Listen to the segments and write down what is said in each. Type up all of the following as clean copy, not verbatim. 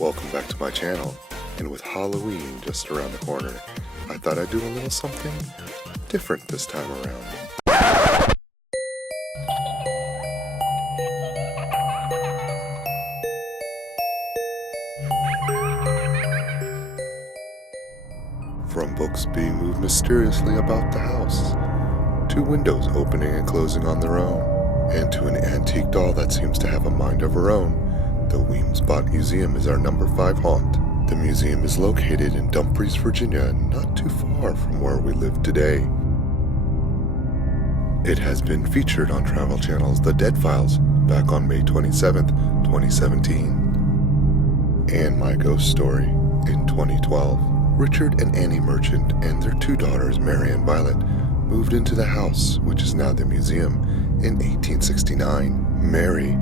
Welcome back to my channel, and with Halloween just around the corner, I thought I'd do a little something different this time around. From books being moved mysteriously about the house, to windows opening and closing on their own, and to an antique doll that seems to have a mind of her own, the Weems Bhatt Museum is our number 5 haunt. The museum is located in Dumfries, Virginia, not too far from where we live today. It has been featured on Travel Channel's The Dead Files back on May 27th, 2017. And My Ghost Story in 2012. Richard and Annie Merchant and their 2 daughters, Mary and Violet, moved into the house, which is now the museum, in 1869. Mary,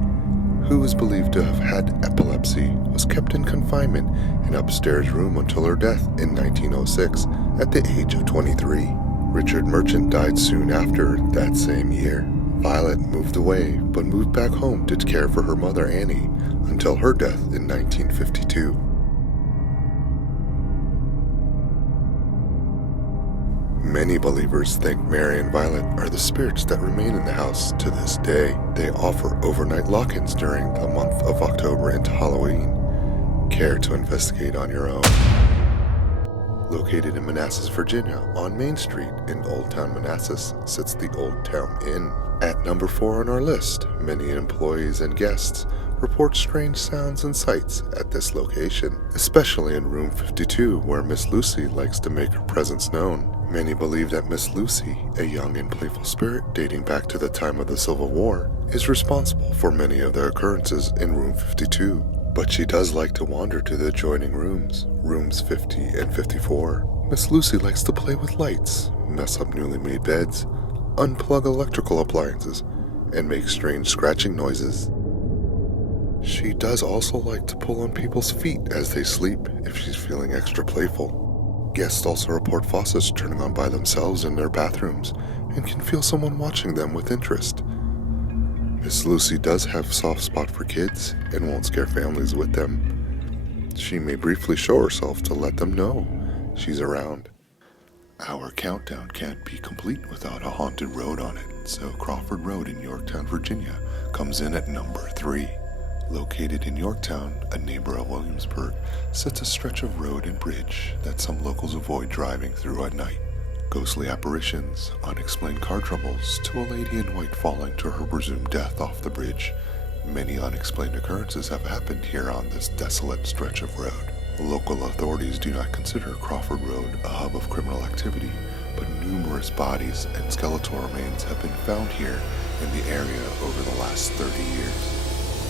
who is believed to have had epilepsy, was kept in confinement in an upstairs room until her death in 1906 at the age of 23. Richard Merchant died soon after that same year. Violet moved away, but moved back home to care for her mother Annie until her death in 1952. Many believers think Mary and Violet are the spirits that remain in the house to this day. They offer overnight lock-ins during the month of October into Halloween. Care to investigate on your own. Located in Manassas, Virginia, on Main Street in Old Town Manassas sits the Old Town Inn. At number 4 on our list, many employees and guests report strange sounds and sights at this location, especially in room 52 where Miss Lucy likes to make her presence known. Many believe that Miss Lucy, a young and playful spirit dating back to the time of the Civil War, is responsible for many of the occurrences in room 52. But she does like to wander to the adjoining rooms, rooms 50 and 54. Miss Lucy likes to play with lights, mess up newly made beds, unplug electrical appliances, and make strange scratching noises. She does also like to pull on people's feet as they sleep if she's feeling extra playful. Guests also report faucets turning on by themselves in their bathrooms and can feel someone watching them with interest. Miss Lucy does have a soft spot for kids and won't scare families with them. She may briefly show herself to let them know she's around. Our countdown can't be complete without a haunted road on it, so Crawford Road in Yorktown, Virginia comes in at number 3. Located in Yorktown, a neighbor of Williamsburg, sits a stretch of road and bridge that some locals avoid driving through at night. Ghostly apparitions, unexplained car troubles, to a lady in white falling to her presumed death off the bridge. Many unexplained occurrences have happened here on this desolate stretch of road. Local authorities do not consider Crawford Road a hub of criminal activity, but numerous bodies and skeletal remains have been found here in the area over the last 30 years.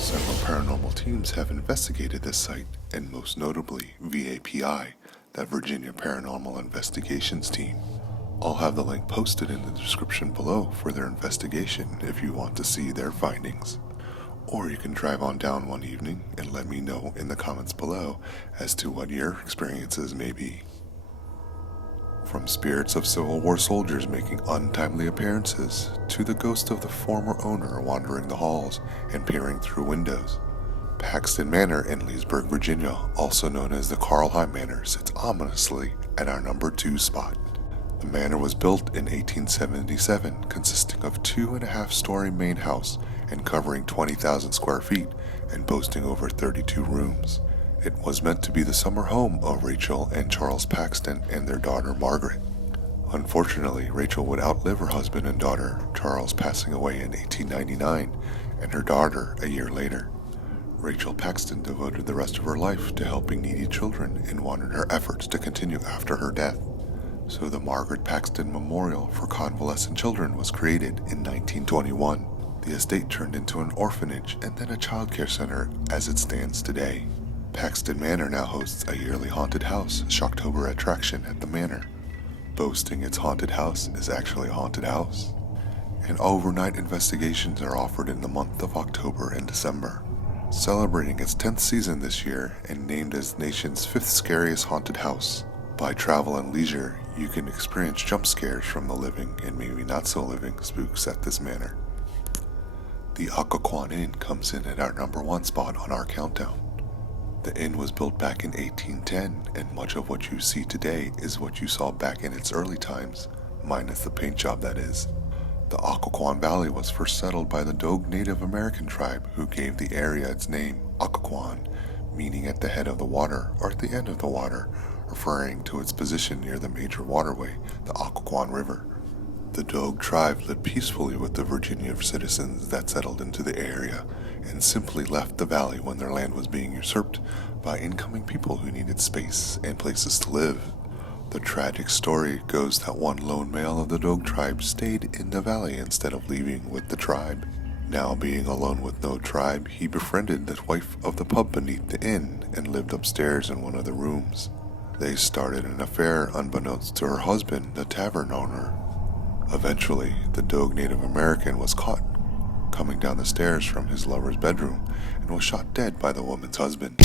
Several paranormal teams have investigated this site, and most notably VAPI, that Virginia Paranormal Investigations team. I'll have the link posted in the description below for their investigation if you want to see their findings. Or you can drive on down one evening and let me know in the comments below as to what your experiences may be. From spirits of Civil War soldiers making untimely appearances, to the ghost of the former owner wandering the halls and peering through windows, Paxton Manor in Leesburg, Virginia, also known as the Carlheim Manor, sits ominously at our number 2 spot. The manor was built in 1877, consisting of 2.5-story main house and covering 20,000 square feet and boasting over 32 rooms. It was meant to be the summer home of Rachel and Charles Paxton and their daughter Margaret. Unfortunately, Rachel would outlive her husband and daughter, Charles passing away in 1899, and her daughter a year later. Rachel Paxton devoted the rest of her life to helping needy children and wanted her efforts to continue after her death. So the Margaret Paxton Memorial for Convalescent Children was created in 1921. The estate turned into an orphanage and then a child care center as it stands today. Paxton Manor now hosts a yearly haunted house Shocktober attraction at the manor. Boasting its haunted house is actually a haunted house. And overnight investigations are offered in the month of October and December. Celebrating its 10th season this year and named as the nation's 5th scariest haunted house. By Travel and Leisure, you can experience jump scares from the living and maybe not so living spooks at this manor. The Occoquan Inn comes in at our number 1 spot on our countdown. The inn was built back in 1810, and much of what you see today is what you saw back in its early times, minus the paint job that is. The Occoquan Valley was first settled by the Dogue Native American tribe who gave the area its name, Occoquan, meaning at the head of the water or at the end of the water, referring to its position near the major waterway, the Occoquan River. The Dogue tribe lived peacefully with the Virginia citizens that settled into the area and simply left the valley when their land was being usurped by incoming people who needed space and places to live. The tragic story goes that one lone male of the Dogue tribe stayed in the valley instead of leaving with the tribe. Now being alone with no tribe, he befriended the wife of the pub beneath the inn and lived upstairs in one of the rooms. They started an affair unbeknownst to her husband, the tavern owner. Eventually, the Dogue Native American was caught coming down the stairs from his lover's bedroom and was shot dead by the woman's husband.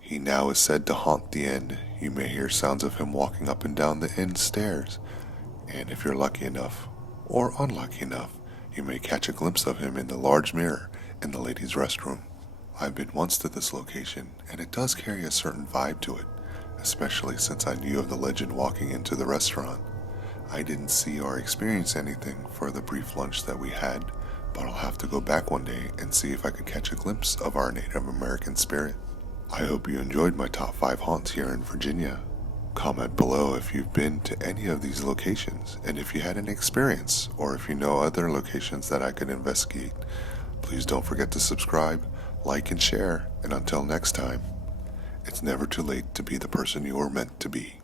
He now is said to haunt the inn. You may hear sounds of him walking up and down the inn stairs, and if you're lucky enough, or unlucky enough, you may catch a glimpse of him in the large mirror in the ladies' restroom. I've been once to this location, and it does carry a certain vibe to it, especially since I knew of the legend walking into the restaurant. I didn't see or experience anything for the brief lunch that we had, but I'll have to go back one day and see if I could catch a glimpse of our Native American spirit. I hope you enjoyed my top 5 haunts here in Virginia. Comment below if you've been to any of these locations, and if you had an experience, or if you know other locations that I could investigate. Please don't forget to subscribe, like, and share, and until next time, it's never too late to be the person you were meant to be.